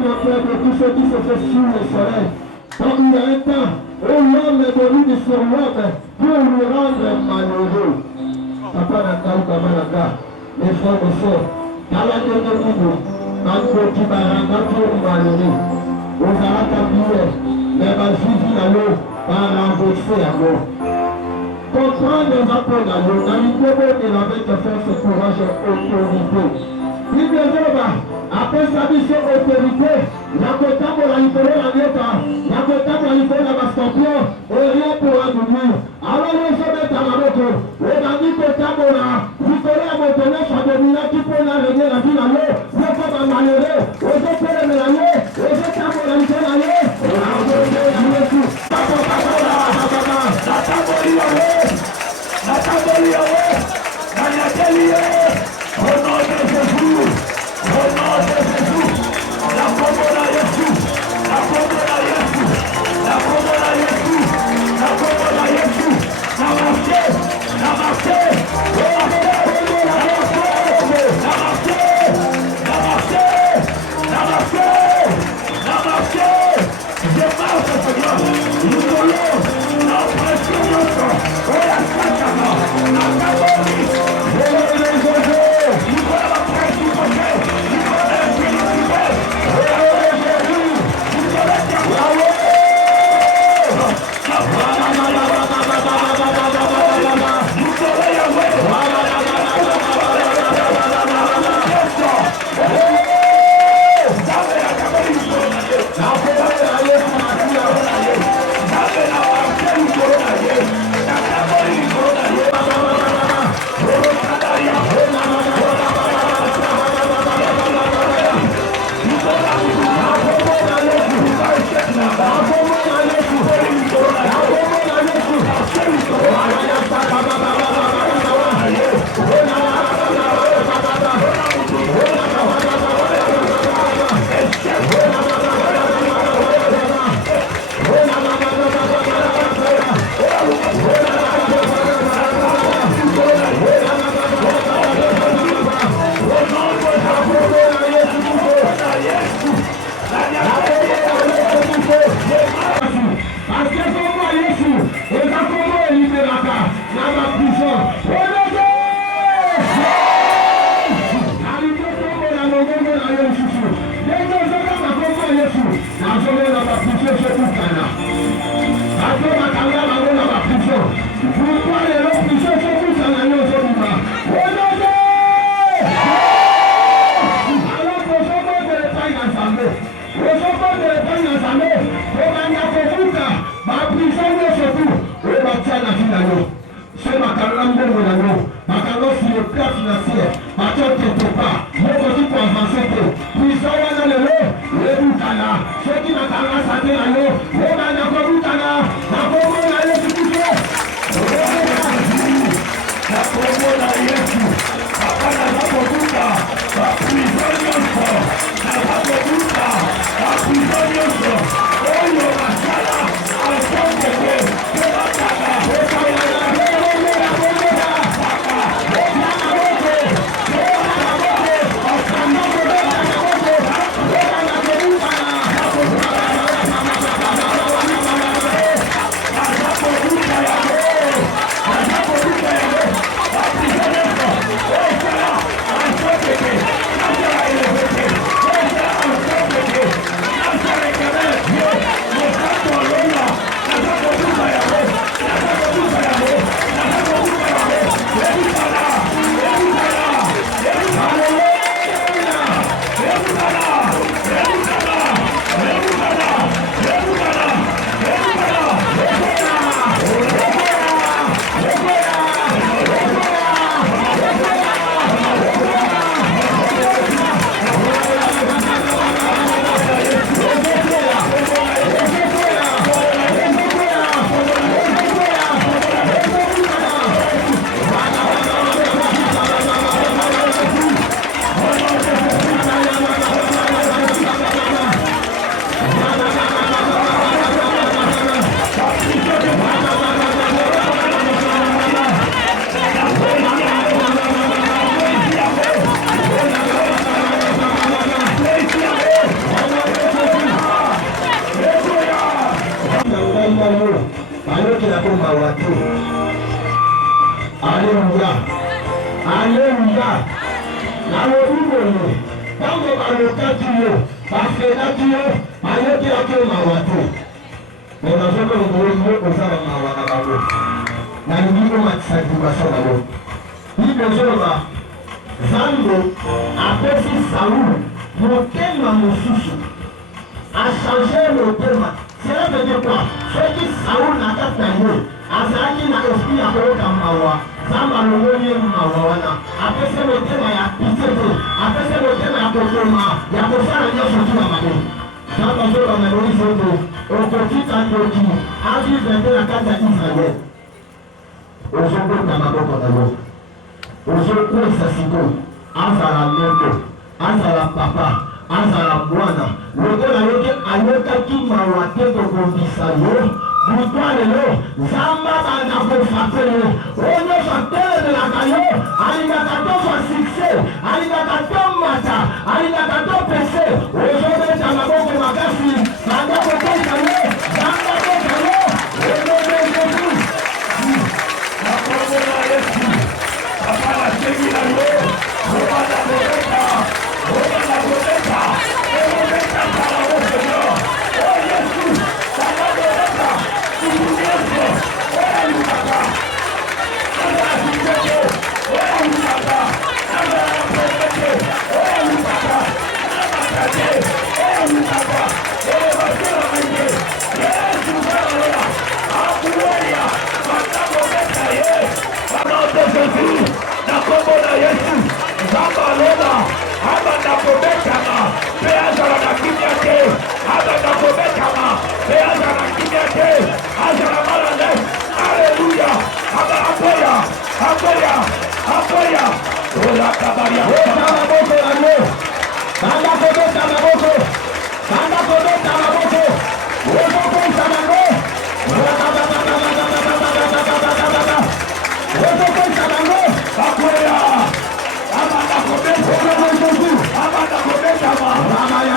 mon frère, de tout ce qui se fait sous le soleil. Donc il y a un temps où l'homme est venu sur l'homme pour lui rendre malheureux. Papa Naka ou Papa Naka, mes frères et sœurs, dans la dernière minute, Manko Kibaranga pour malheureux. Vous allez t'habiller, mais ma vie à l'eau va renverser à l'eau. Comprendre les appels à l'eau, dans l'idée de avec force, courage et autorité. Il me dit, après sa mission autorité, la côté pour la libérer la neta, la côté pour la libérer la scorpion, et rien pour la nuire. Alors nous sommes à la moto, et dans le côté pour la libérer la motonneige, ça devient qui peut la régler la vie à l'eau, c'est pas ma malheureux, et je peux la mélanger, et je t'ai pour la libérer la l'eau, et la moto, et la moto, au nom de Jésus, au nom de Jésus, la Comola Jésus, la Comola Jésus, la Comola Jésus, la Comola Jésus, la marché, la marché, la marché, la marché, la marché, la marché, la marché, la marché, je marche Seigneur, nous voulons la pression, oh la Sakama, la Kaboli, Amen. mawa te. Alléluia. Alléluia. Nalobi boye. Tango balokaki yo, bafenaki yo, bayokelaki yo mawa te. Mais nazoka okoyo kozala mawa na bango. Nalingi komatisa dimension na yo. Bible ezoba Nzambe apesi Saulu motema mosusu. A changé le thème. Cela veut dire quoi? Ceux qui Saoul n'a qu'à tailler. Azaki na esprit ya koyoka mawa. Zamba longoli mawa wana. Apesi le thème ya pitié. Apesi le thème ya kokoma. Ya kosala nyonso tu na mabe. Zamba zoba na Moïse oto. Okokita ndoki. Avi vende na kati ya Israël. Ozokota maboko na yo. Ozokwesa sikoyo. Azala moto. Azala papa. Azala mwana lokola yoke ayokaki mawa te kokobisa yo butwa lelo nzamba banda kofape yo oyo nyonso atelemelaka yo alingaka tozwa sukse alingaka tomata alingaka topese ozobeta maboko makasi banda kokosa yo zamba kosa yo ozobezezu nakomona yesu apana sengi na yo obanda kobeta obanda kobeta obeta para o Senhor o Jesus banda kobeta kukunyesho oyalukaka nazaasitete oyalukaka nazaapetete oyalukaka namakate oyalukaka elebasela menge yesu zalola akuweya banda kobeta ye banoto Jésus nakomona yesu nzamba lola abanda kobetama mpe azala na kimia te abanda kobetama mpe azala na kimia te azala malade aleluya aba apoya apoya apoya olakabaria maboko yango banda kobeta maboko banda kobeta maboko ozokoisa bango ozokoisa bango apoya abanda kobeta abanda kobeta ma mama ya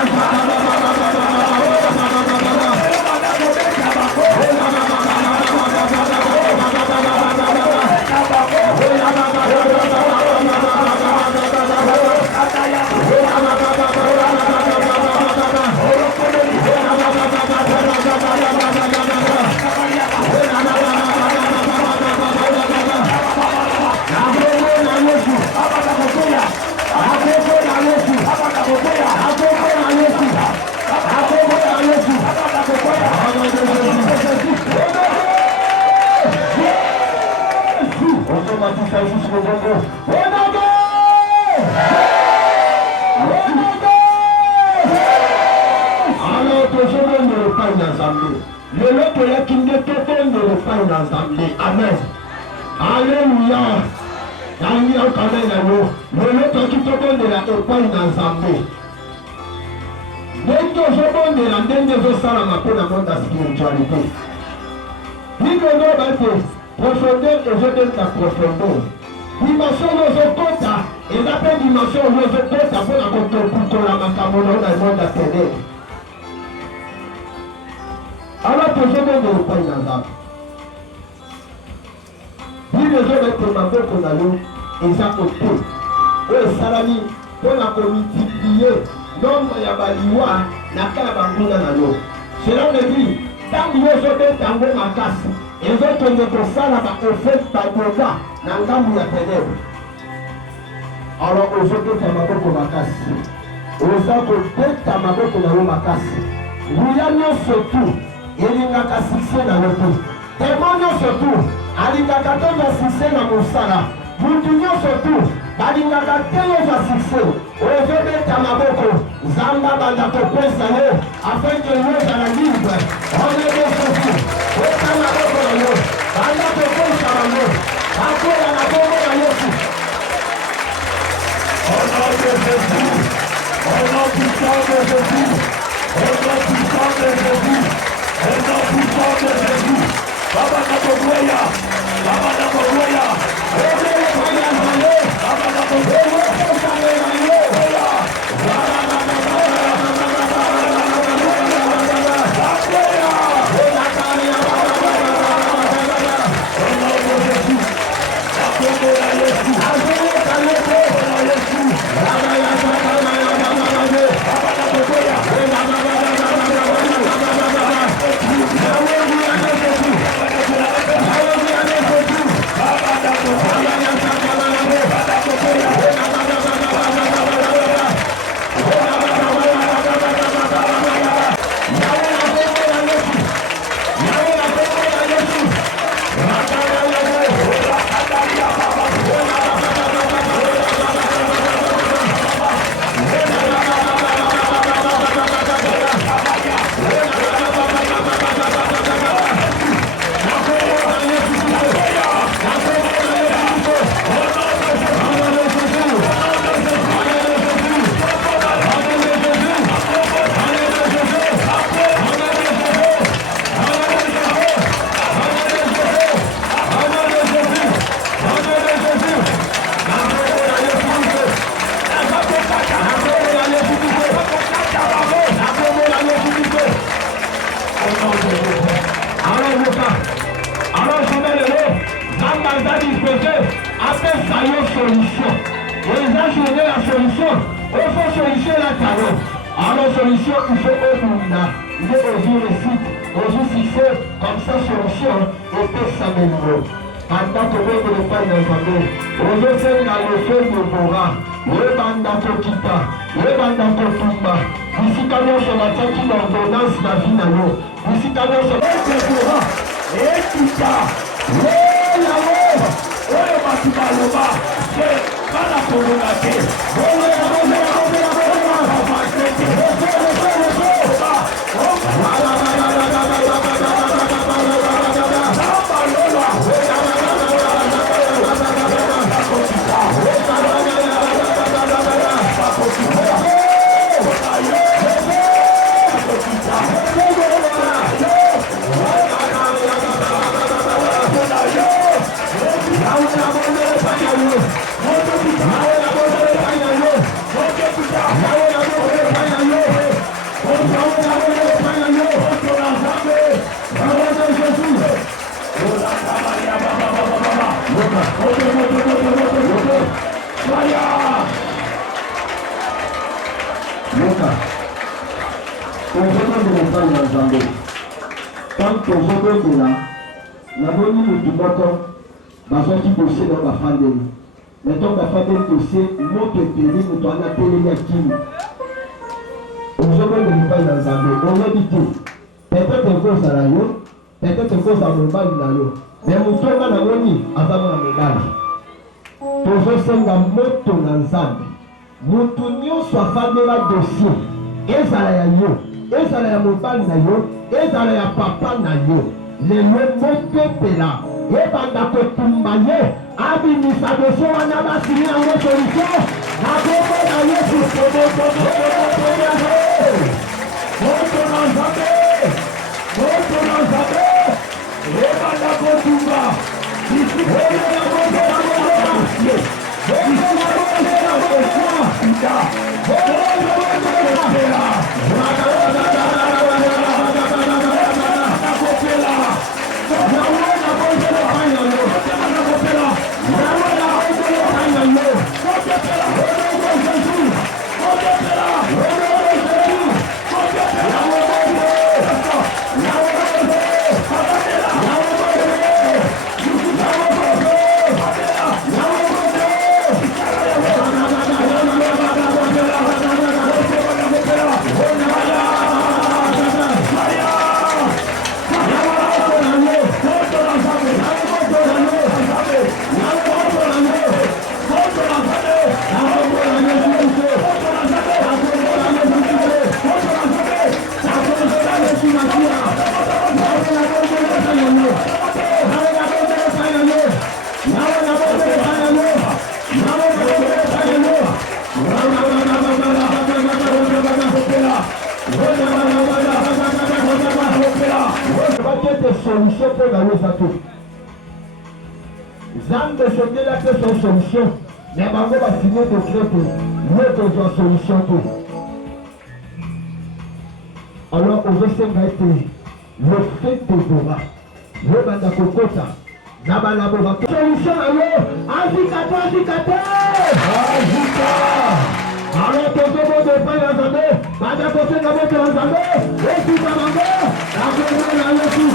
Amen. Alléluia. Alléluia. Le qui te donne de la épargne dans Zambé. Dès que je donne de la dernière de ça, la main dans la spiritualité. Dis que nous avons profondeur et je donne ta profondeur. Dimension de Zokota, et l'appelle dimension de Zokota pour la contre la macamono dans le monde à ténèbres. Alors que je donne de l'épargne dans Zambé. Dis les gens avec maboko na yo eza kote oyo esalami mpona komultiplie nombre ya baliwa na kaka ya banguna na yo. Cela veut dire ntango yo ozobeta yango makasi ezokende kosala baeffet badoga na ngambu ya ténèbre. Alors ozobeta maboko makasi oza kobeta maboko na yo makasi nguya nyonso tu elingaka sukse na yo te temo nyonso tu alingaka te ozwa sukse na mosala mutu nyonso tu balingaka te ozwa sukse ozobeta maboko nzambe banda kopesa yo afin ke yo ozala libre onebesoki beta maboko na yo banda kopesa bango bakoya na bongo na yesu. Au nom de Jésus, au nom puissant de Jésus, au nom puissant de Jésus, au nom puissant de Jésus. Baba nakogoya, baba nakogoya, ebe fanya zalo, baba nakogoya, ebe fanya zalo, baba nakogoya, Alors, je mets le mot. Zambaza disposé. Après ça, il y a une solution. Les gens ont donné la solution. Il faut solution la carreau. Alors, solution, il faut que nous il faut ouvrir le site. Aujourd'hui, comme ça, solution, et puis ça m'éloigne. Pendant que vous ne pas dans le famille, aujourd'hui, c'est dans le feu de Bora. Le banda Kokita, le banda Kotumba. Ici, quand on se matin qui l'ordonnance la vie n'a l'eau. Ici, quand on se matin qui Bora. Et tout ça. Et là-haut. Et Matibaloba. C'est pas la communauté. Tant que je là, la bonne du bâton, ma sortie dossier dans la famille. Mettons la famille dossier, notre pays, nous doit la télé qui. Aujourd'hui, nous pas dans Zambé. On a dit peut-être que cause à la yo, peut-être que cause à mon bal na yo. Mais nous sommes dans la moni avant mon bal. Toujours c'est la moto dans Zambé. Moto nyo soit famille la dossier. Et ça la yo. Ezala ya mobali na yo, ezala ya papa na yo. Lelo mokepela ebanda kotumba ye abimisa dossier wana basili yango solution nakombo na Yesu moto na Nzambe ebanda kotumba solution pour gagner ça tout. Zambé c'était là que son solution. Mais Bango va signer des traités. L'autre doit solution tout. Alors au verset va être le fait de Bora. Le Bandakokota. Nabalabora. Solution alors. Azikata. Alors tout le monde est pas dans Zambé. Bandakoté dans votre Zambé. Et tout va Bango. La Bango la Yesu.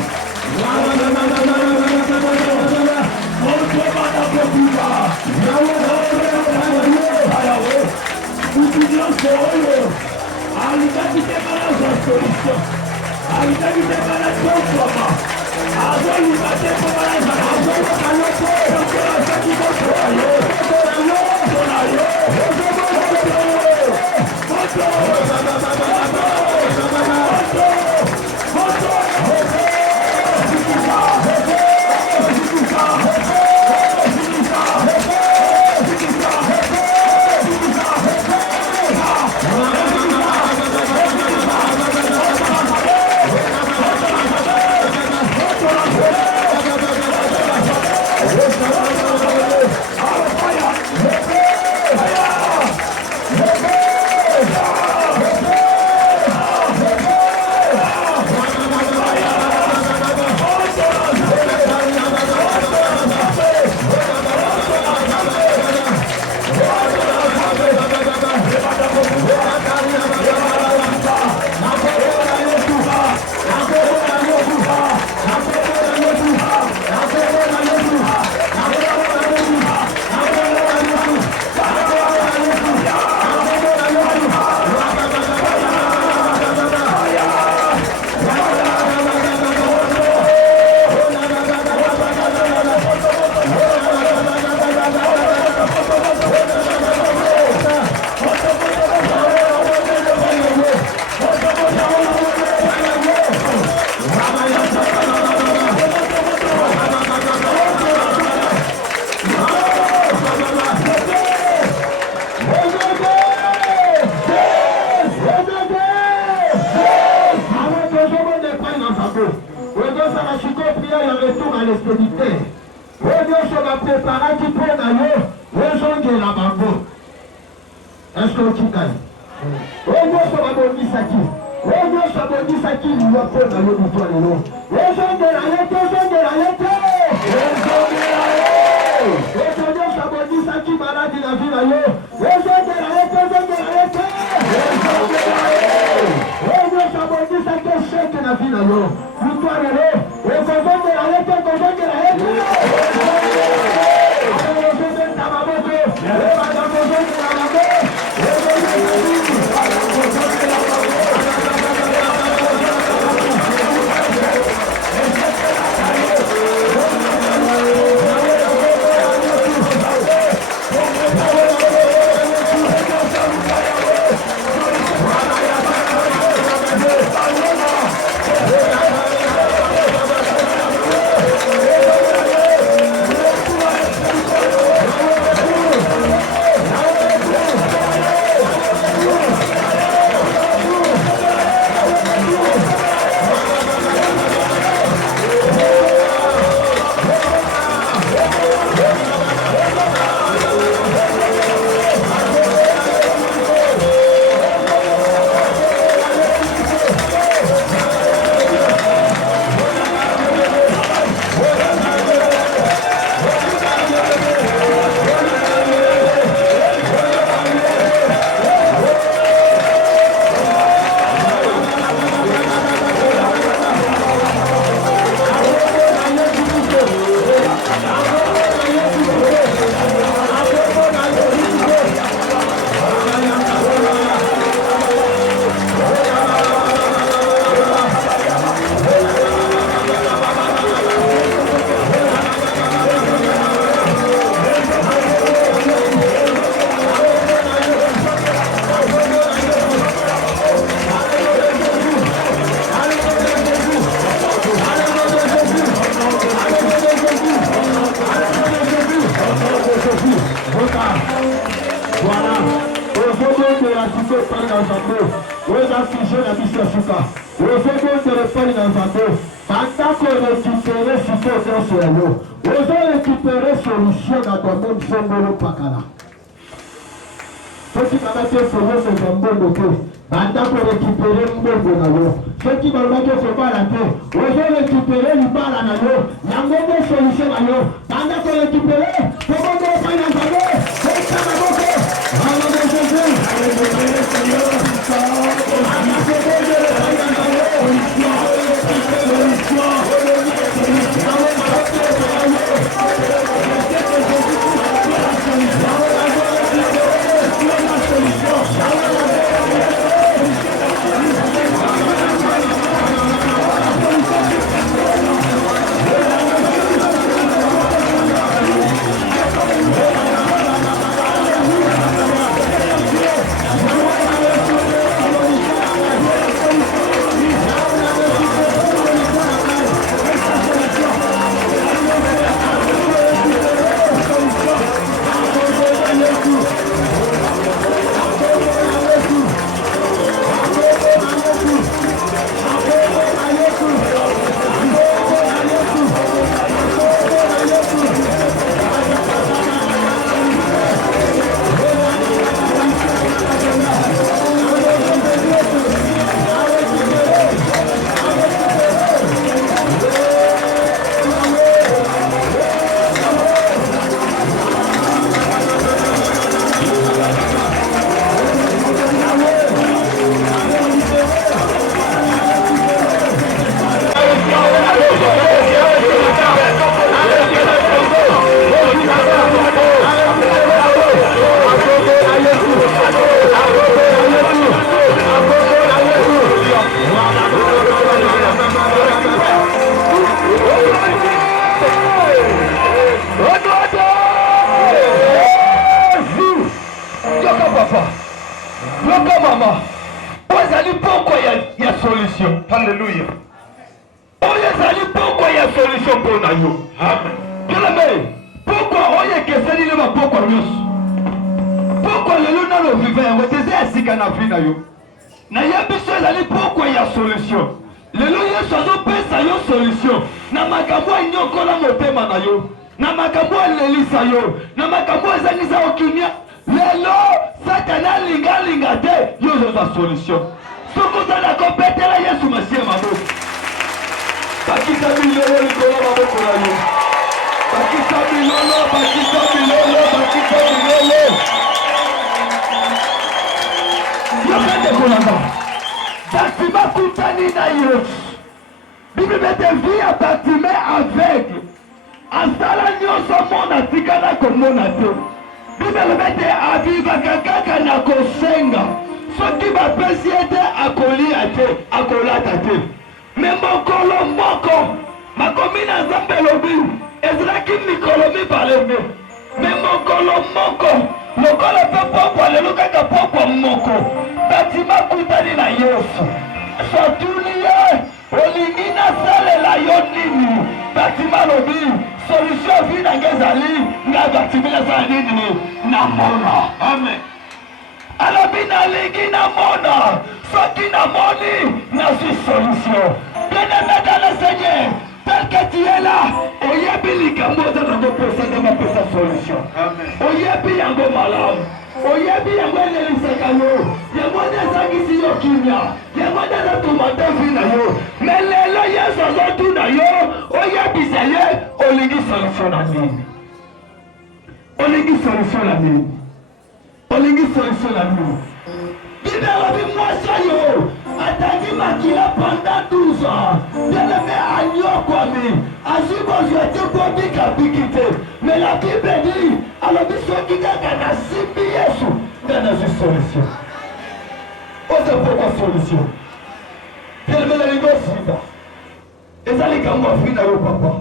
tozosala sikoyo priere ya retour à l'expéditeur oyo nyonso bapreparaki mpo na yo ozongela bango. Eske otikali oyo nyonso babongisaki oyo nyonso abongisaki liwa mpo na yo bitwa lelo ozongela ye te ozongela ye te ozongela ye oyo nyonso abongisaki maladi na vi na yo ozongela ye te ozongela ye te ozongela ye oyo nyonso abongisaki esheke na vi na yo bitwa lelo ekozongela ye te ekozongela ye te ozobeta maboko ebanda kozongela bango lelo Yesu azopesa yo solution na makambo inyokola motema na yo, na makambo elelisa yo, na makambo ezangisa okimia. Lelo Satana linga te yo za solution. Soko za na kopetela Yesu Masia maboko. Bakisa bilolo likolo maboko na yo. Bakisa bilolo, bakisa bilolo, bakisa bilolo. Yo kende kolanda. Batima kutani na yo. Bible mette vie à Bartimée aveugle. Asala nyonso mona tikana komona te. Bible mette avivaka kaka na kosenga. Soki bapesi ete akolia te, akolata te. Me mokolo moko makomi na Nzambe lobi ezalaki mikolo mibale me. Me mokolo moko lokola pe pokwa lelo kaka pokwa moko Batima kutani na Yesu. Satuni ye olingi nasalela yo nini? Batima lobi solution vi na ngezali nga Batima nasala nini? Namona. Amen. Alobi nalingi namona. Soki namoni nasi solution. Bien-aimé dans le Seigneur, tel que tu es là, oyebi likambo za nango pesa kama pesa solution. Amen. Oyebi yango malamu. Oyebi yango elelisaka yo. Yango nezangisi yo kimia. Yango nezatuma vi na yo. Mais lelo Yesu azotuna yo. Oyebisa ye olingi solution na nini? Olingi solution na nini? Olingi solution na nini? Bible lobi mwasa yo. Ataki makila pendant 12 ans. Bien-aimé anyokwami. Asibo jete bobika bikite. Mais la Bible dit, alobi soki kaka na simbi Yesu, ngana zi solution. Oza pourquoi solution? Bien-aimé la ligo sida. Ezali kamwa fina yo papa.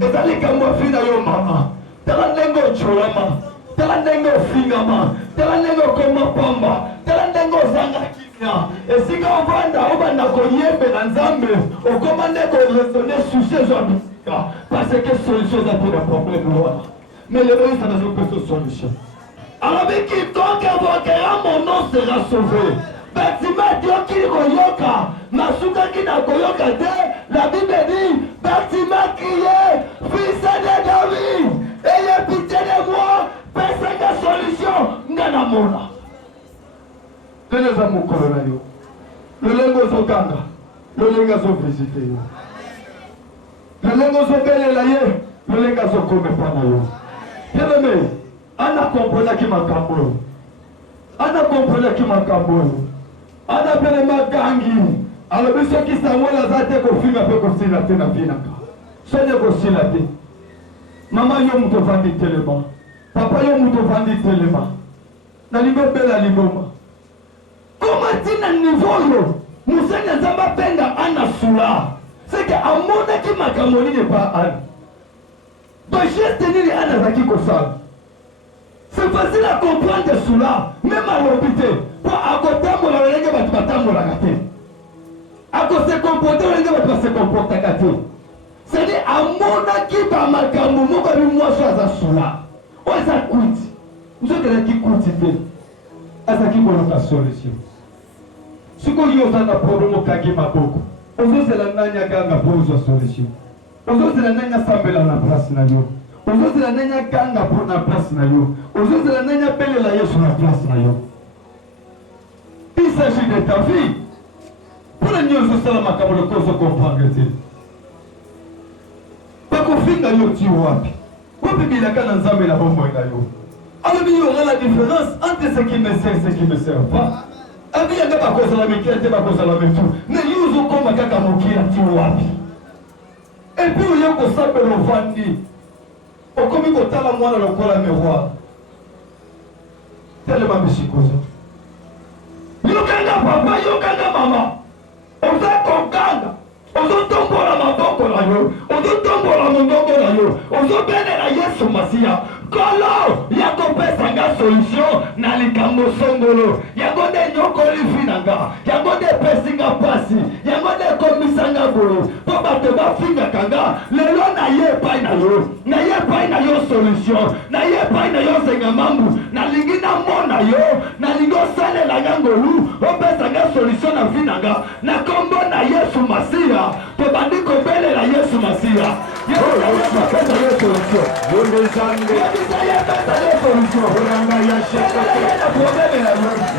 Ezali kamwa fina yo mama. Tala nengo chorama. Tala nengo fingama. Tala nengo koma pamba. Tala nengo zanga kimia. Esika ovanda obanda koyembe na Nzambe. Okoma neko raisonner sur ces hommes. Parce que solution za pour un problème voilà. Mais le Moïse n'a pas de solution. Alors quiconque invoquera mon nom sera sauvé. Batima Dioki Koyoka. Masuka Kina Koyoka te. La Bible dit Batima qui est fils de David. Ayez pitié de moi. Personne n'a solution. Ngana mona. Tenez à mon colonel. Le lengo zokanga. Le lenga zo visite yo. Le lengo zokele la ye. Le lenga zokome pana yo. Bien-aimé, ana comprendre ki makambo yo. Ana comprendre ki makambo yo. Ana pele magangi. Alors biso ki sangwela zate ko finga pe ko sila te na vinaka. Sonye ko sila te. Mama yo muto vandi telema. Papa yo muto vandi telema. Na libo bela liboma. Comment tina niveau yo? Musenya Nzamba penda ana sula. C'est que amona ki makambo ni pas ana. Donc geste nini ana zaki kosala. C'est facile à comprendre cela, même à l'hôpital. Pour akotambola lolenge batu batambola kate. Ako se comporter lolenge batu se comporter kate. C'est-à-dire amona ki ba makambo moko bi mwasho aza sula. Oza kuti. Nzokela ki kuti te. Asa ki koloka solution. Siko yo zana problème kage maboko. Ozo zela nanya ganga bozo solution. Ozo zela nanya sambela na place na yo. Ozo zela nanya ganga pour na place na yo. Ozo zela nanya belela Yesu na place na yo. Il s'agit de ta vie. Pour la nyozo sala makambo le kozo comprendre te. Bako finga yo ti wapi. Wapi bilaka na Nzambe na bombo na yo. Alors il y aura la différence entre ce qui me sert et ce qui me sert pas. Abi yanga bakoza la mikete bakoza la metu. Ne yuzo koma kaka mokila ti wapi. Et puis il y a ko sabe lo vandi. Okomi ko tala mwana lokola miroir. Tellement bishikoza. Yokanga papa, yokanga mama. Oza kokanga. Ozo tombola maboko na yo. Ozo tombola mondongo na yo. Ozo bene na Yesu Masia. Kolo yako pesa nga solution na likambo songolo. Yango de nyoko lifinanga. Yango de pesi nga pasi. Yango de komi sanga boye po bato bafingaka nga lelo naye epai na yo naye epai na yo solution naye epai na yo zenga mambu nalingi namona yo nalingi osalela nga ngolu opesa nga solution na vi na nga na kombo na Yesu Masiya tobandi kobelela Yesu Masiya apesa yo solution apesa yo solution na probleme na yo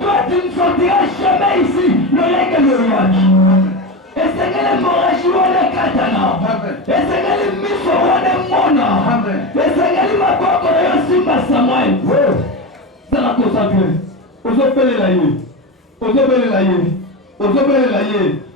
Toi, tu ne sortiras jamais ici le lait que le roi. Esengele morashi wane katana. Esengele miso wane mona. Esengele maboko yo simba Samuel. Sana kosabe. Ozopele la ye. Ozopele la ye. Ozopele la ye.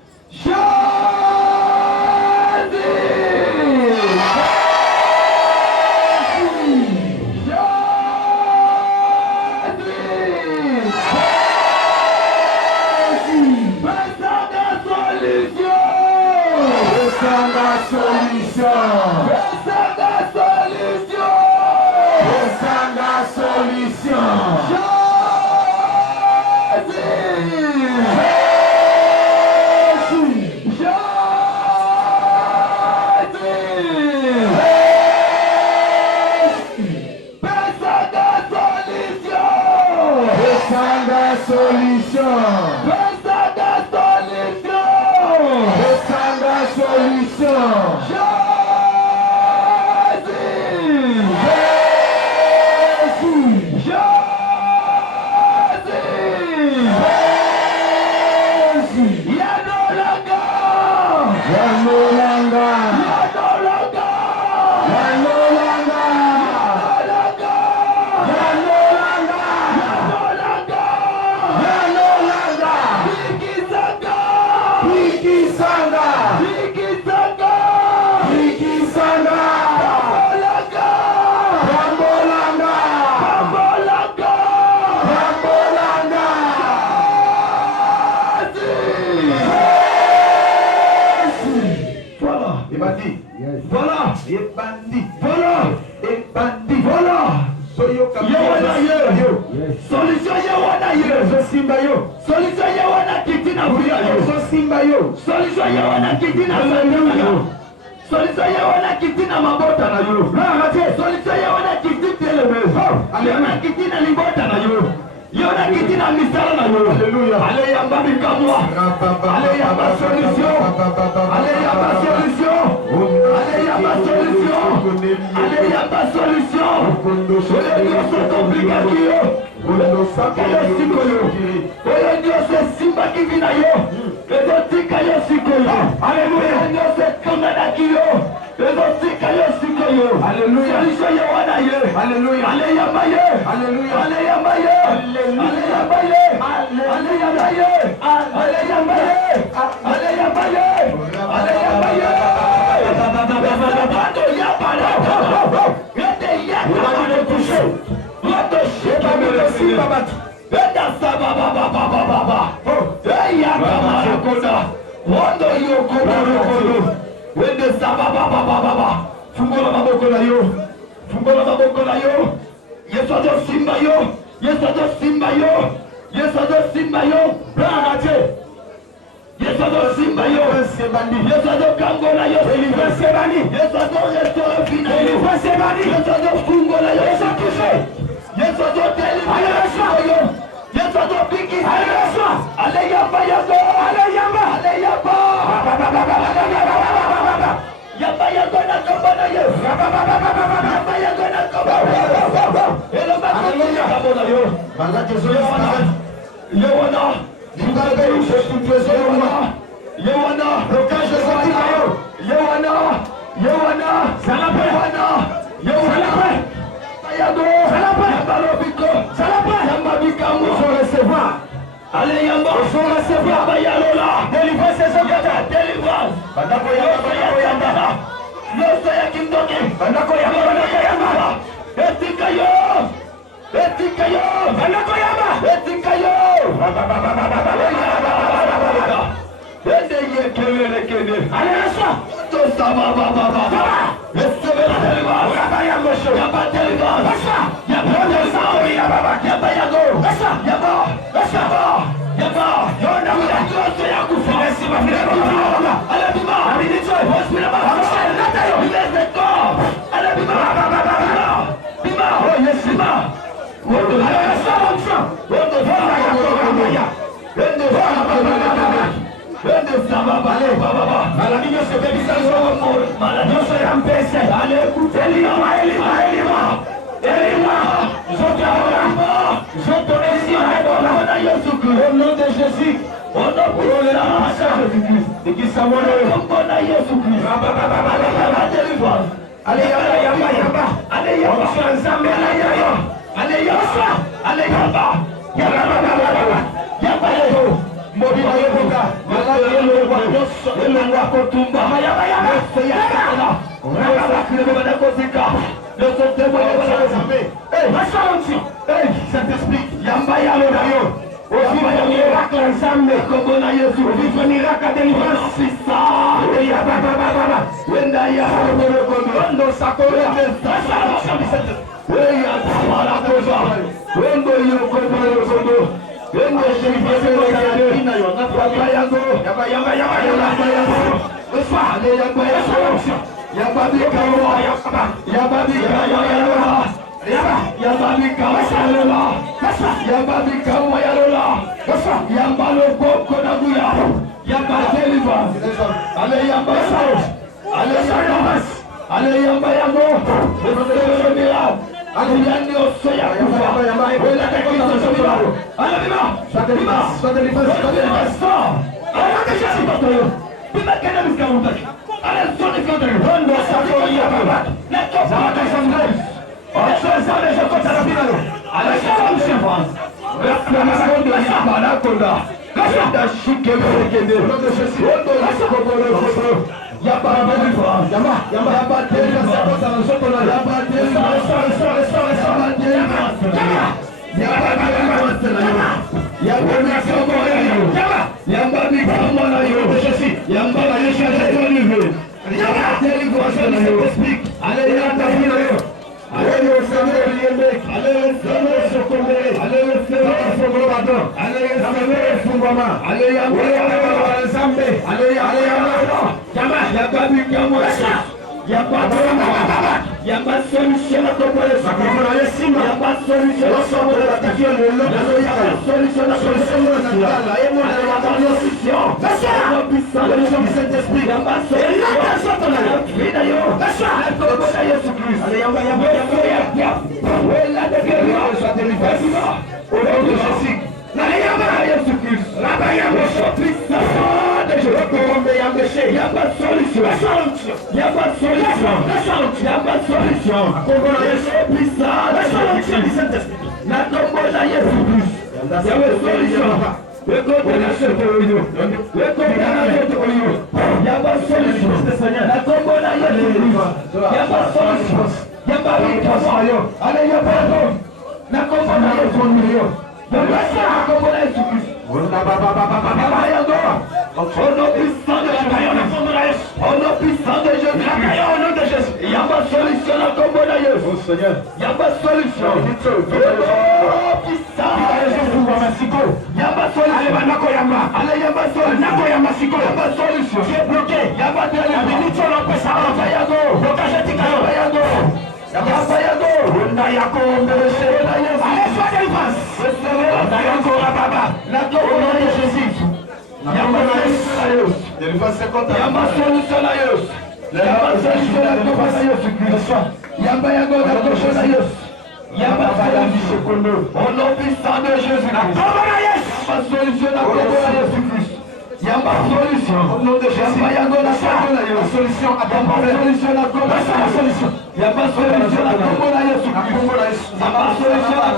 Pesanga solution. Pesanga solution. Pesanga solution. Au nom de Jésus, au nom de Jésus-Christ, et qui s'envoie allez, Yababika Yalola, Yababika Yalola, Yambalo Konabuya, Yamba deliverance, Ale Yamba South, Ale Yamas, Ale Yamba Yamo, Ale Yandi Osaya, Wela Tekito Sobaro, Alabima, Pima Kenamis Kauntak, Ale Sonic Country, Rondo Sako Yababa, Neto Pata Sandres. Allez, le Seigneur, allez, le Seigneur, allez, le Seigneur, allez, il n'y a pas de solution à ton problème. Il n'y a pas de solution à ton problème. Il n'y a pas de solution à ton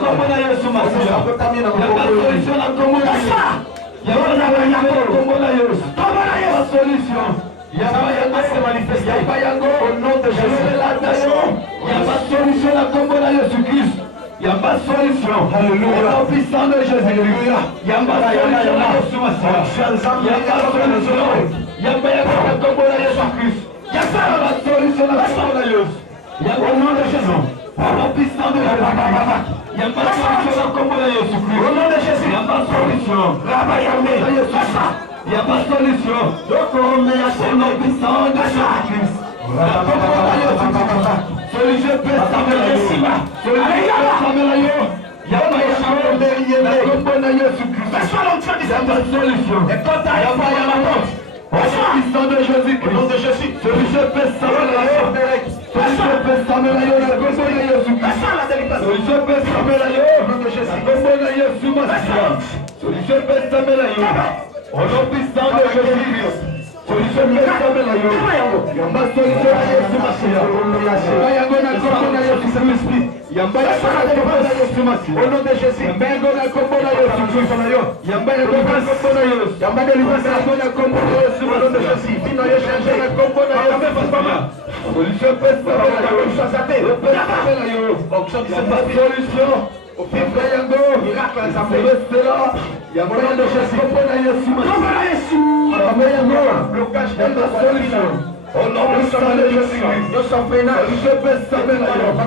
problème. Il n'y a pas de solution. Il n'y a pas de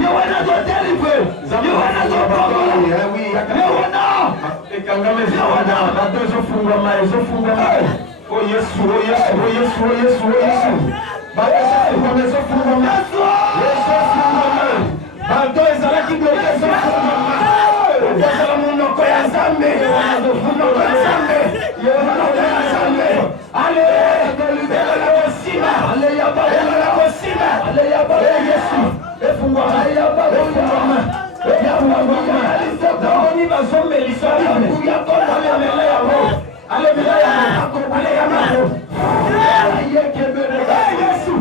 Yewana go deliver. You wanna go cover. You wanna. Oh yes, oh yes, oh yes, oh yes, oh yes. Bato ezalaki bloqué so fondama. Ezala monoko ya Nzambe. Monoko ya Nzambe. Monoko ya Nzambe. Ale, libera la kosima. Ale yaba, la kosima. Ale yaba, Yesu. Efungwa, ale yaba, efungwa. Oni bazombe lisala. Yakona ale mele yabo. Ale mele yabo. Ale yabo. Yekebere. Yesu.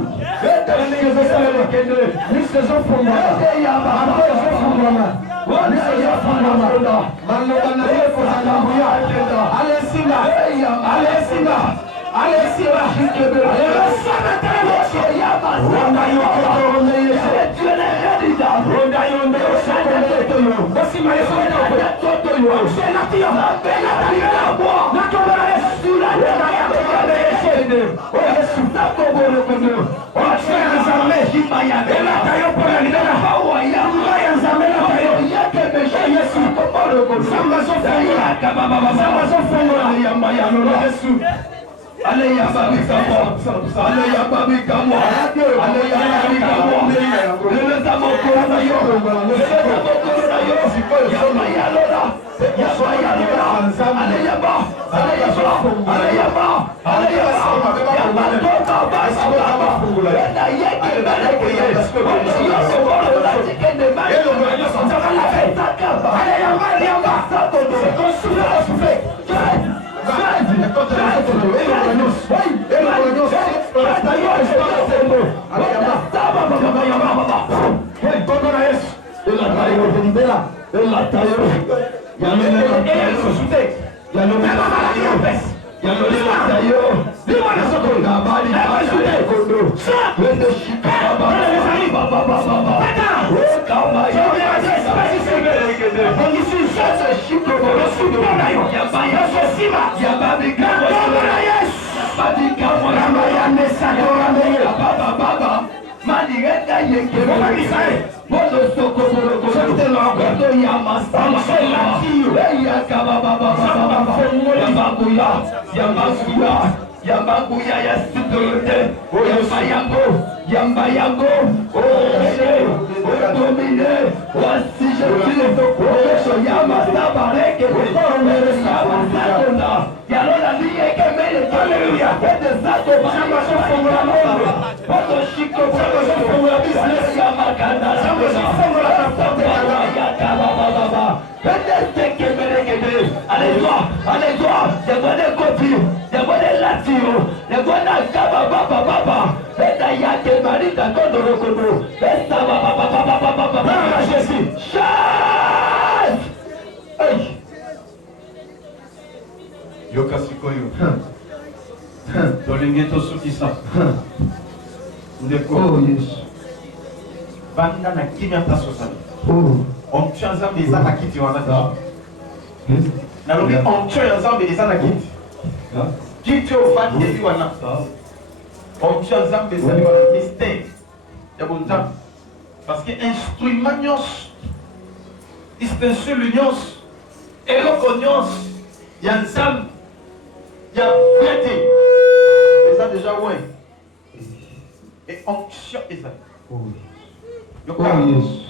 Banda na kimia tasosali. On tient Nzambe ezana kiti wana. Na lobi on tient Nzambe ezana kiti. Kiti ofandi ezi wana. On tient Nzambe ezali wana mystère. Ya bonza. Parce que instrument nyos. Dispenser l'unions. Eloko nyos. Ya Nzambe. Ya vérité. Eza déjà ouais. Et onction ezali.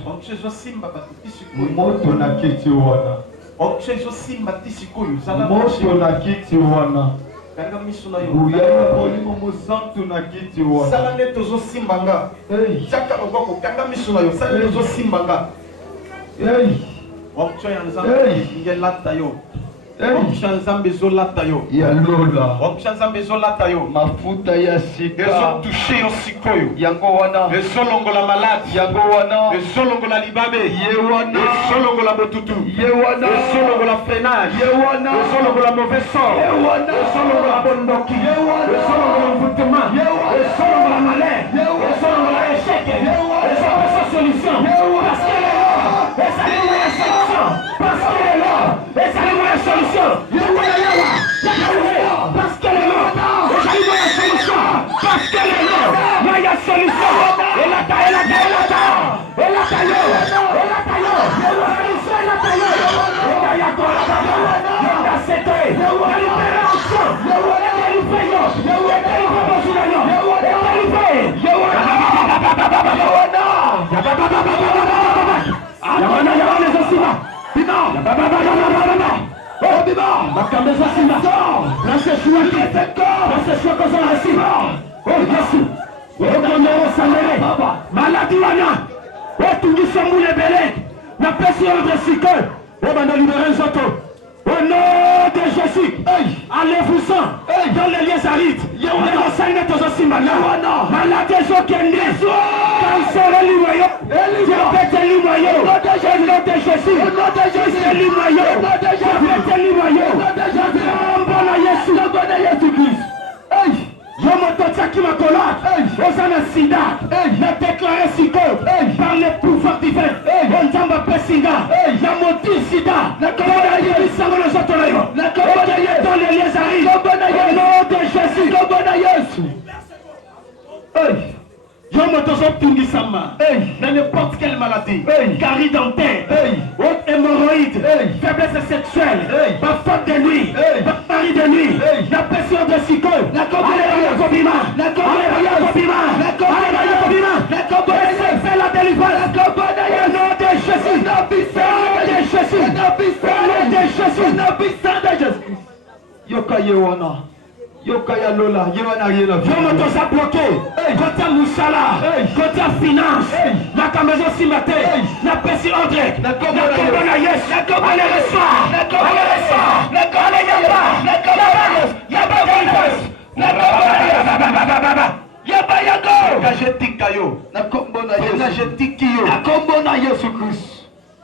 Onction ezosimba bato tisikoyo. Moto na kiti wana. Onction ezosimba tisikoyo. Moto na kiti wana. Kanga miso na yo. Uyana polimo mosantu na kiti wana. Sala nde tozosimba nga. Tiaka loboko kanga miso na yo. Sala nde tozosimba nga. Onction ya Nzambe ngelata yo. Onction Nzambe ezolata yo. Ya lola. Onction Nzambe ezolata yo. Mafuta ya sika. Ezotouche yo sikoyo. Yango wana. Ezolongola maladi. Yango wana. Ezolongola libabe. Ye wana. Ezolongola botutu. Ye wana. Ezolongola freinage. Ye wana. Ezolongola mauvais sort. Ye wana. Ezolongola bondoki. Ye wana. Ezolongola mvutema. Ye wana. Ezolongola malheur. Ye wana. Ezolongola échec. Ye wana. Ezolongola solution. Ye wana. Parce qu'elle est là. Ezali la solution. Parce qu'elle est là. Ezali la solution. Ye wana yawa. Parce qu'elle est là. Ezali la solution. Parce qu'elle est là. Il y a solution. Elle a ta, elle a ta, elle a ta. Elle a ta, Au nom de Jésus, allez-vous-en dans les lieux arides. Malade des gens qui est né, cancer et l'imoyo, diabète et l'imoyo, au nom de Jésus, c'est l'imoyo, diabète et l'imoyo, Jésus-Christ. Yomototsaki Makola, Osana Sida, n'a déclaré Siko, par les pouvoirs divins, Onjamba Pessinga, Yamoti Sida, la Kobola Yelisamo le Zotorayo, la Kobola dans les lieux arides, au nom de Jésus, Kobola Yesu. Yomotozo Tungisama, dans n'importe quelle maladie, carie dentaire, haute hémorroïde, faiblesse sexuelle, pas faute de nuit, pas mari de nuit, la pression de Siko, la Kobima, la fais la délivrance, au nom de Jésus, au nom de Jésus, Yoka Yewana. Yokaya Lola, Yéwana Yéla. Yomotoza bloqué. Côté Moussala, côté finance, la Camaison Simate, la Pessi André, la Kobona Yes, la Kobona Reçoit, la Kobona Reçoit, la Kobona Yaba, Yaba Yago, Kajetikayo, la Kombona Yes, la Kombona Yesu Christ.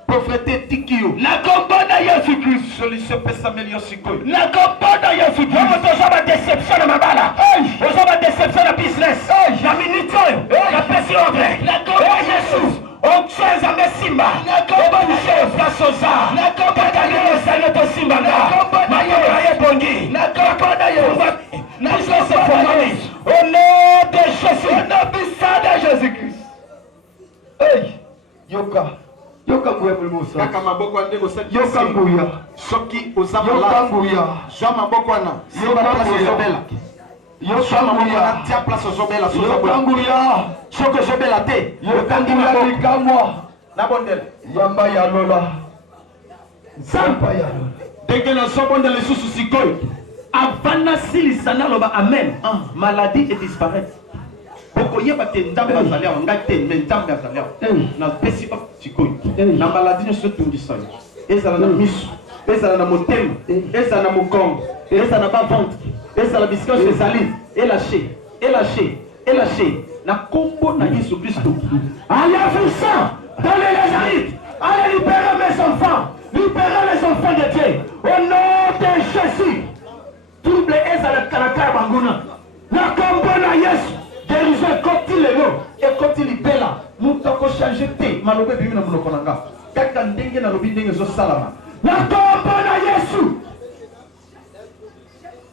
Prophète Tikio. La combona Yesu Christ. Solution peut s'améliorer sur quoi? La combona Yesu Christ. Vous avez une déception de ma bala. Vous avez une déception de business. La minute. La pression. La combona Yesu. On tient à Messimba. La combona Yesu. La sosa. La combona Yesu. La Simba. La combona Yesu. La combona Yesu. La sosa. Au nom de Jésus. Au nom puissant de Jésus-Christ. Hey. Yoka. Yoka Nguya Mulmusa. Kaka maboko ande ko saki. Yoka Nguya. Soki ozama la. Yoka Nguya. Jean maboko ana. Yoka Nguya. Yoka Nguya. Tia place ozobela. Yoka Nguya. Soko ozobela te. Yoka Nguya bikamwa. Na bondela. Yamba ya Lola. Sampa ya Lola. Dès que nous sommes dans les sous-soucis, avant silisana loba amen. Maladie est disparaître. Pourquoi yeba te ndambe bazalia ngate mais ndambe bazalia. Na pesi op tikoy. Na maladie ne se tundisa. Ezala na misu, ezala na motema, ezala na mokongo, ezala na bavante, ezala na biscuit de salive, et lâché. Na combo na Jésus Christ. Allez vous ça dans les arides. Allez libérer mes enfants. Libérer les enfants de Dieu. Au nom de Jésus. Trouble ezala kalaka banguna. Na combo na Yesu. Guérison est le nom et quand il libère, nous avons changé de malobé bimi na munoko nanga. Kaka ndenge na lobi ndenge zo salama. Na kombo na Yesu.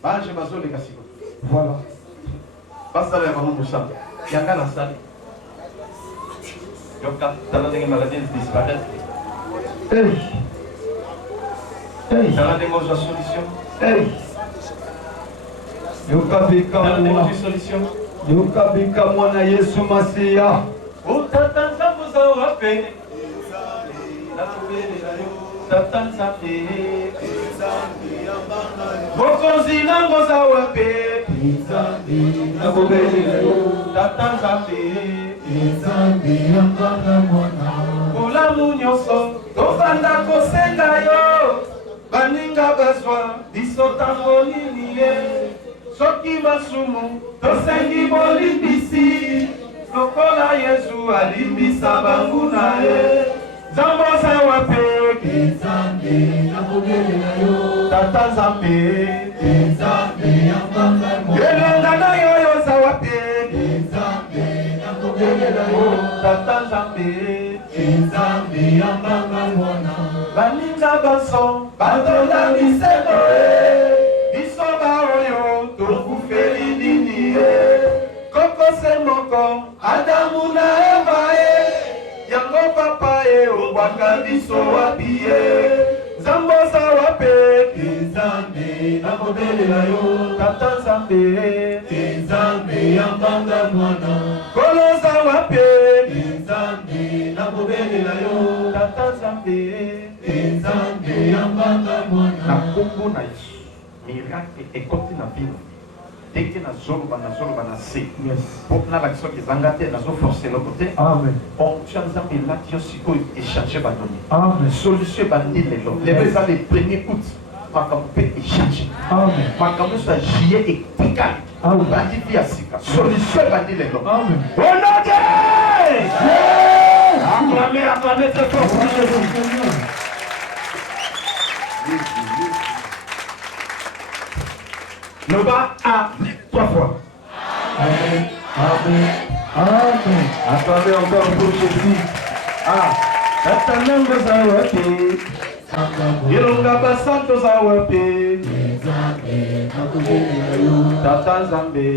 Baje bazole kasiko. Voilà. Pasala ya mamungu sana. Yanga na sali. Yoka tala ndenge maladie disparaître. Tala ndenge za solution. Yoka bikamwa. Solution. Yukabika mwana Yesu Masia. Utatanza muza wape. Tatanza pe. Mokozi na muza wape. Tatanza pe. Kula munyoso. Tofanda kosenga yo. Baninga baswa. Bisotango niniye. Soki masumu, tosengi bolimbisi. Lokola Yesu alimbisa banguna e. Zambo sa wape. Tata Zambe. Elonga na yoyo sa wape. Tata Zambe. Baninga baso, batonda misemo e. Isoba oyo, tokufeli nini e. Koko se moko, Adamu na Eva e. Yango papa e, obwaka biso wapi e. Zambo sa wape. nakobelela yo. Tata Nzambe, Nzambe yambanga mwana. Kolosa wapi, Nzambe nakobelela yo. Tata Nzambe, Nzambe yambanga mwana. na kombo na Yesu, miracle ekoti na bino. Dès que nazoloba na se, pour na l'action qui zangate nazo forcer le côté. Amen. On tu as Nzambe là qui siko échanger badoni. Amen. Solution bandi lelo. Les gens les premiers août, makambo pe échanger. Amen. Makambo sa juillet et pikali. Amen. Bandi via sika. Solution bandi lelo. Amen. Au nom de Jésus. Acclamez très fort pour Jésus. Le bas à 3 fois. Amen. Amen. Amen. Attendez encore pour Jésus. Ah, Tatananga Zawapi. Ilonga Basanto Zawapi. Nzambe nakobelela yo. Tata Nzambe.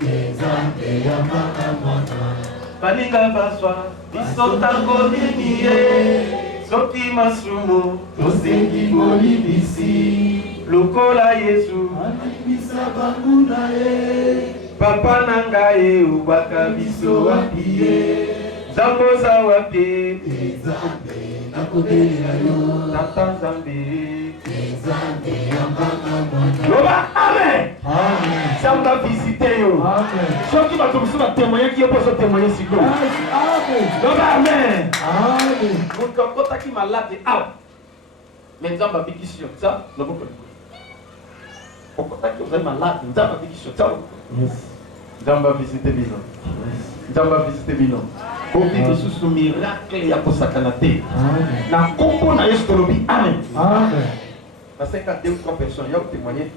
Nzambe yambanga mwana. Baninga Baswa. Bisotango nini. Soki masumu. Tosengi bolibisi. Lokola Yesu. Alibisa banguna ye. Papa Nangaye ubaka biso wapi ye. Zambo Zawapi. Nzambe nakobelela yo. Tata Nzambe. Nzambe yambanga mwana. Loba Amen. Amen. Samba visiter yo. Amen. Soki bato mosusu batémoigner qui poso témoigner sikoyo. Amen. Loba Amen. Amen. Moto akotaki malade awa. Mais Nzambe abikisi yo ça loboko likolo. Okotaki ozali malade Nzambe abikisi yo ça loboko. Yes. Nzambe avisite bino. Nzambe avisite bino. Obi lisusu miracle ya kosakana te. Amen. Na kombo na Yesu tolobi Amen. Amen. Na 52 ou 3 personnes, il y a témoigné.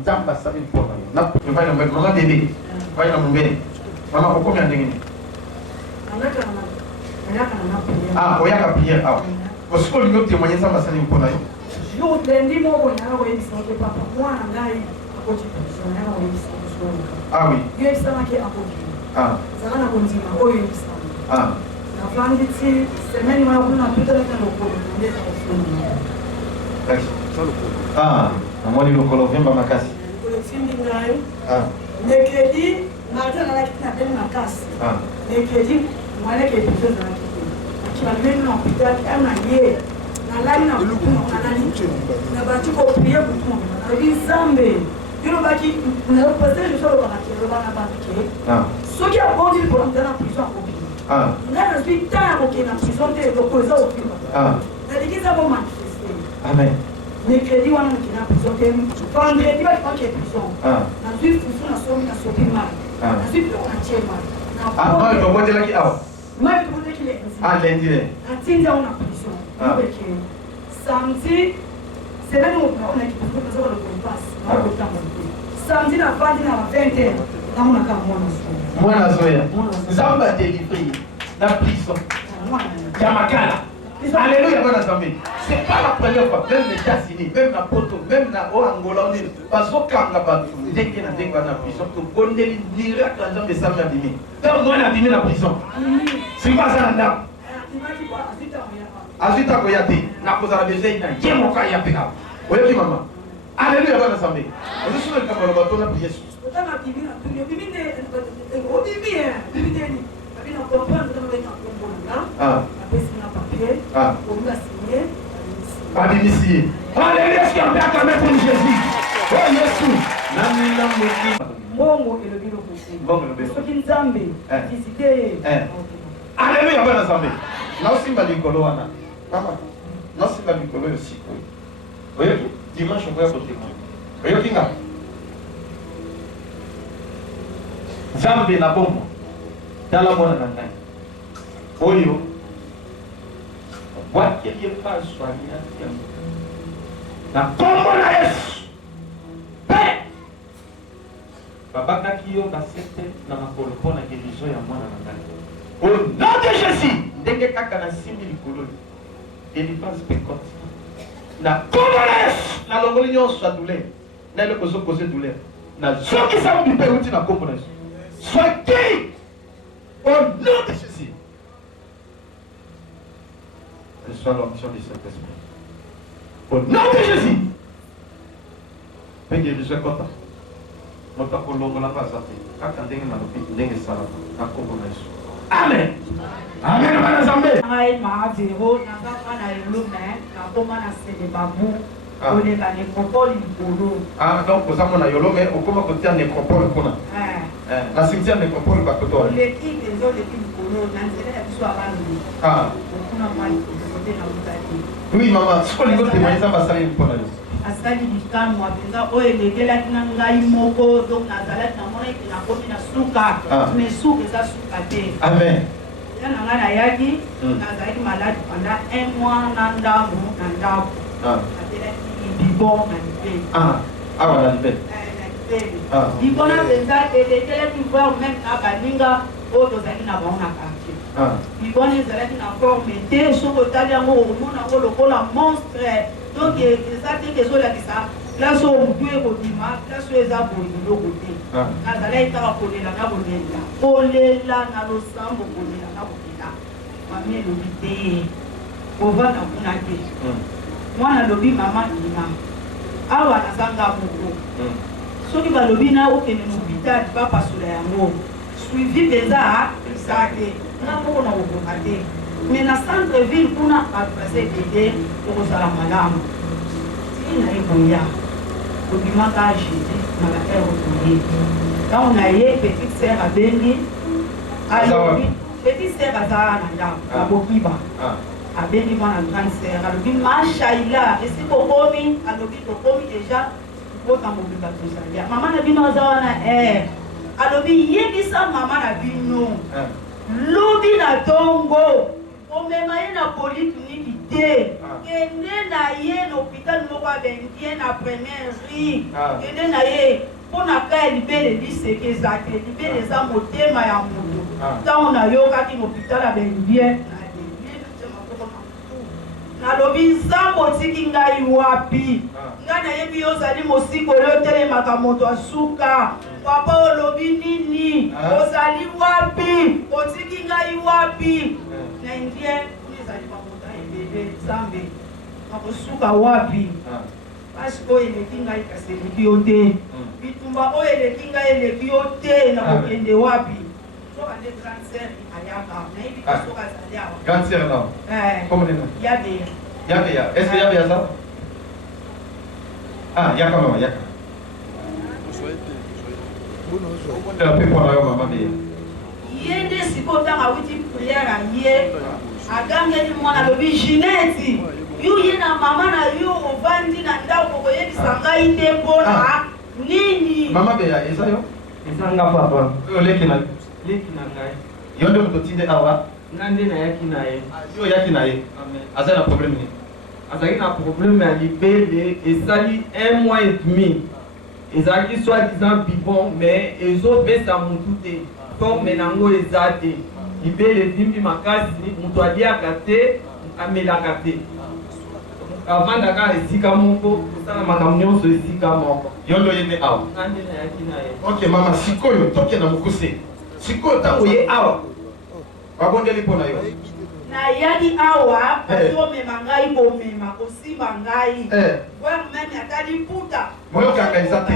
Nzamba sabi mpona. Na vai na mbele, na bébé. Vai na mbele. Mama ko combien ndenge? Ah, oyaka prière. Ah. Parce que lui témoigné Nzamba sabi mpona yo. Yo tendi moko na ko yebisa ke papa mwana ngai akoti prison na ko yebisa ko. Ah oui. Yo yebisa ke akoti. Ah. Zana na kontima oyo yebisa. Ah. Na fandi ti semaine mwana kuna pita na ko ndeta ko funda. Ah, amoni lokolo vemba makasi. Ko findi ngai. Ah. Mercredi mardi na lakini na tena makasi. Ah. Mercredi mwana ke prison na lakini. Akibameni na pita kana ye. Na lali na kutumo na nani. Na bati ko prier kutumo. Na bizambe. Yolo baki na passer le solo bana ke bana baki. Ah. Soki abondi pour entrer en prison à Kopi. Ah. Là, je suis tard pour qu'il y ait une prison de l'opposé au film. Ah. C'est-à-dire qu'ils vont manifester. Amen. Mercredi, on a une prison. Vendredi, il va y avoir une prison. Ah. La juif, il faut la sauver mal. Ah. La juif, on a tué mal. Ah, moi je vois déjà qui ah. Moi, je voudrais qu'il est ainsi. Ah, lundi. La Tindia, on a prison. Ah. Samedi, c'est là où on a qui peut faire le compass. Samedi, la fin de la 20h. Là, on a qu'à moi. Moi la soya. Nzamba délivré. La prison. Yamakala. Alléluia, bon assemblée. C'est pas la première fois, même les États-Unis, même la Poto, même la Angola, parce que quand on a dès qu'il y a la prison, on a des miracles dans les samedi à demi. Donc, moi, on a dimi la prison. C'est pas ça, là. Azita Koyate, n'a pas la besoin d'un Yemoka Yapeka. Oui, maman. Alléluia, bon assemblée. On est sur le camp, on a prié. Ah. Ah. Pas d'initié. Alléluia, ce qui a fait quand même pour Jésus. Oh Jésus. Nani na muki. Bongo et le bilo possible. Bongo le bilo. Ce qui nous amène, visiter. Alléluia, bon assemblée. Là aussi, ma likolo wana. Maman. Là aussi, ma likolo aussi. Oui, dimanche, on va y apporter. Oui, kinga. Zambe na bongo. Tala mwana na ngai. Oyo. Wakili pas soigner. Na kombo na Yesu. Pe. Babakaki yo basete na makolo pona guérison ya mwana na ngai. Au nom de Jésus, ndenge kaka na simbi likolo. Délivrance pécote. Na kombo na Yesu, na longoli nyonso ya douleur. Na ile kozo causer douleur. Na zoki sa mbipe uti na kombo na Yesu. Sois guéri. Au nom de Jésus. Reçois l'onction du Saint-Esprit. Au nom de Jésus. Mpe guérison ekota. Moto akolongola ngo aza te. Kaka ndenge nalobi ndenge esalama na kombo na Yesu. Amen. Amen bana Nzambe. Ngai maavero nazaka na elome nakoma na Selebabu koleka nécropole likolo. Donc oza mona yolome okoma kotia nécropole kuna. Na cimetière nécropole bakoto wana. Oleki ezoleki likolo na nzela ya biso abandi. Okuna mali kote na utaki. Oui mama, siko lingo témoigner ça basali mpona yo. Asali likamwa mpenza oyo elekelaki na ngai moko donc nazalaki namona ete nakomi na suka mais suka eza suka te. Amen. Ya na ngai nayaki nazalaki maladi pendant 1 mois na ndambo na ndako. Nabelaki bibon na libele. Awa na libele. Na libele. Bibon na mpenza elekelaki voir même na baninga oyo tozalaki na bango na quartier. Bibon ezalaki na forme te soki otali yango okomona yango lokola monstre. Donc eza te kezolakisa place oyo motu ekodima place oyo eza boye biloko te. Nazalaki kaka kolela na kolela kolela na losambo kolela na kolela mami elobi te ovanda kuna te mwana alobi mama ndima awa nazanga moko soki balobi na okende na hôpital bapasola yango suivi mpenza eza te nga moko na kokoka te. Mais na centre ville kuna bapasse dede okozala malamu tina eboya obimaka jésus na baere okoye donc na ye petite sœur abengi alobi petite sœur aza na ndako abokiba abengi mwana grande sœur alobi mashaila esi bokomi alobi tokomi déjà kota mobimba tozalia mama na bino aza wana alobi yebisa mama na bino lobi na tongo omema ye na polyclinique te kende na ye na hôpital moko abengi na première ri kende na ye mpo na ka ya libele liseke eza te libele eza motema ya moto ntango nayokaki na hôpital abengi bien nalobi nzambe otiki ngai wapi ngai nayebi yo ozali mosikoli otelemaka moto asuka papa olobi nini ozali wapi otiki ngai wapi na indien ezali bamoto ebele nzambe akosuka wapi pasi oyo eleki ngai kasi eleki yo te bitumba oyo eleki ngai eleki yo te na kokende wapi soka nde grande sœur ayaka nayebi te soka azali awa grande sœur non yabeya yabeya est-ce que yabeya ça yaka mama yaka pepo na yo mama beya ye nde sikoyo ntango awuti priere ye agangeli mwana alobi Ginette yo ye na mama na yo ovandi na ndako koyebisa ngai te mpona nini mama beya eza yo ezanga papa oleki na ngai yo nde moto tinde awa nga nde nayaki na ye yo oyaki na ye aza na problème nini azalaki na problème ya libele esali 1 mois et demi ezalaki soi-disant bibon mais ezopesa motu te forme nango eza te libele evimbi makasi moto aliaka te amelaka te avandaka esika moko kosala makambo nyonso esika moko yo nde oyende awa nga nde nayaki na ye ok mama sikoyo tokenda mokuse sikoyo ntango ye awa babondeli mpo na yo nayaki awa ozomema ngai komema kosimba ngai voir meme ata liputa moyokanga eza te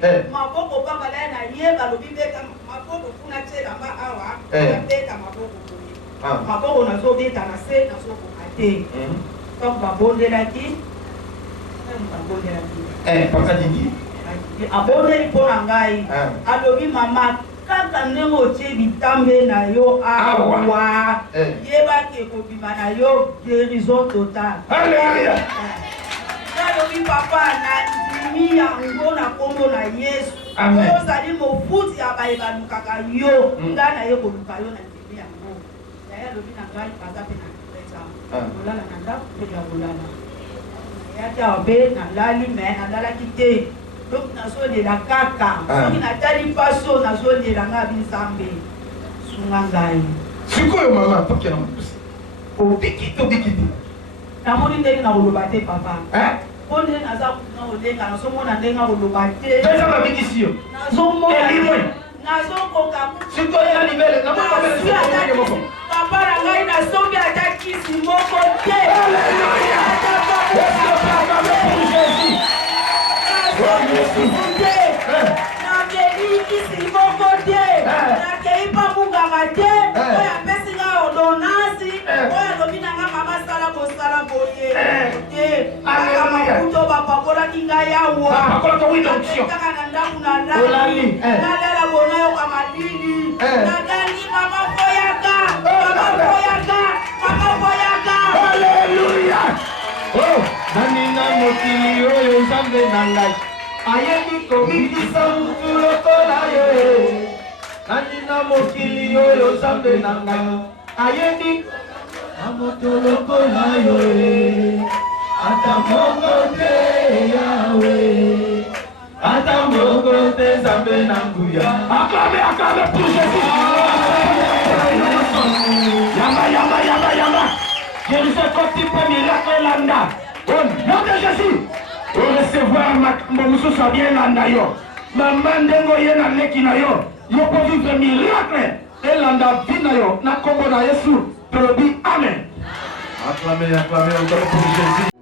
te maboko pamba laye na ye balobi beta maboko kuna tielanga awa abeta maboko koye maboko nazobeta na se nazokoka te donc babondelaki papa didi abondeli mpo na ngai alobi mama kaka ndenge otie bitambe na yo awa yebaki ekobima na yo guérison totale alobi papa nandimi yango na kombo na yesu ozali mofuti ya baye balukaka yo ngai naye koluka yo na ndimi yango yaye alobi na ngai aza mpe na kreta kolala na ndako mpe ya kolala yaki awa mpe nalali me nalalaki te donc nazolela kaka soki natali mpasi oyo nazolela ngai binzambe sunga ngai sikoyo mama tokena mokusi obiki te namoni ndenge na koloba te papa mpo ndenge naza kuna kolenga nazomona ndenge na koloba te eza babikisi yo nazokoka papa na ngai nasombi ata kisi moko te ekisite nakelikisi moko te nakei pambungaka te oyo apesinga ordonansi oyo alobi nanga mama sala kosala boye te aka makuto bapakolaki ngai awa kaka na ndako na lali nalala bona yoka malili nadangi mama foyaka mama foyaka mama foyaka. Alléluia. Oh, naninga mokili oyo Nzambe na ngai ayebi kobikisa mutu lokola ye. Naninga mokili oyo Nzambe na ngai ayebi moto lokola yo. Ata moko te Yawe, ata moko te Nzambe na nguya. Acclamez pour Jésus. Yamba. Jérusalem comme type miracle landa. Au nom de Jésus, pour recevoir ma moussousou bien landa yo. Maman dengo ye na leki na yo. Yo pour vivre miracle. Et landa vina yo. Na kombo na Yesu. Amen. Acclamez encore pour Jésus.